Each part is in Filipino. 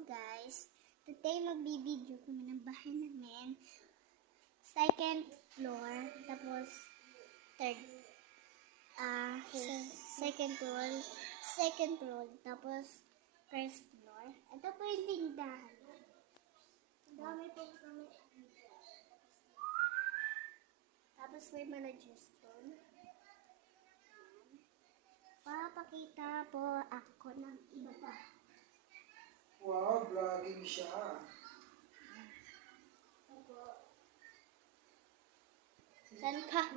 Hello guys! Today magbibideo kami ng bahay namin. Second floor, tapos third, ah, se- second floor, second floor, tapos first floor. Ito po yung tindahan. Dami po kami. Tapos may managers doon. Papakita po ako ng iba pa. Wow, vlogging siya. Saan ka?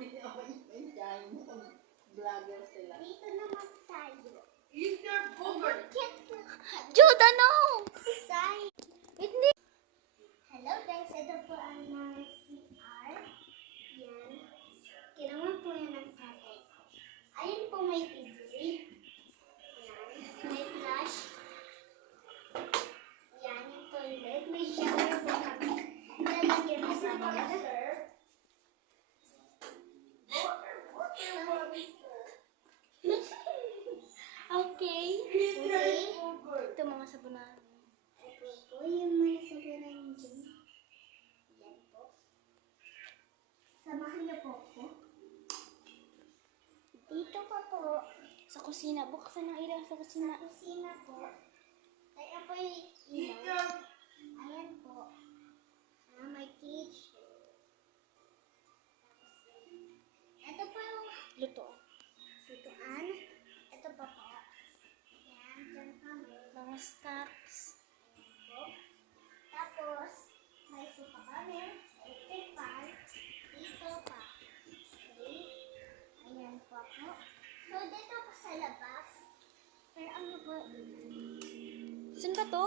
Vlogger sila. Dito naman tayo. Eat your poker. Jude, ano? Say. Hindi. Hello guys, ito po ang mga CR. Yan. Kinawa po yan ng tatay ko. Ayun po may TV. Toilet. May shower po kami. Lalagyan mo sa bed. Okay. Okay. Ito mga sabon namin. Ito po yung mga sabunan dyan. Yan po. Samahan niyo po ako. Dito pa po. Sa kusina. Buksan ang ilaw sa kusina. Sa kusina po. Mga po. Tapos, may sopa kami, electric fan, dito pa. Okay. Ayan po po. So, dito po sa labas. Pero ano po, Saan ba to?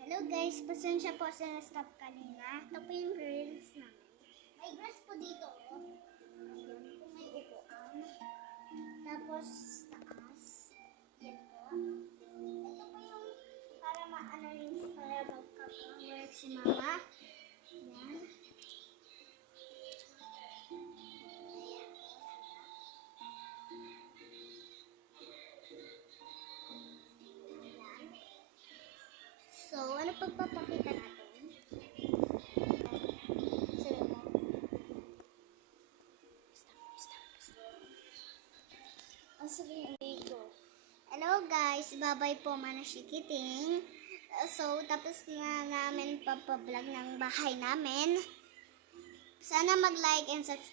Hello guys, pasensya po sa na-stop kanina. Ito po yung reels namin. May grass po dito. Oh. Tapos, taas. Yan po. Ito po yung para maano rin, para magka-work si mama. Yan. So, ano pagpapakita natin? Ang sabihin dito. Hello guys, babay po manasikiting. So, tapos na namin papablog ng bahay namin. Sana mag-like and subscribe.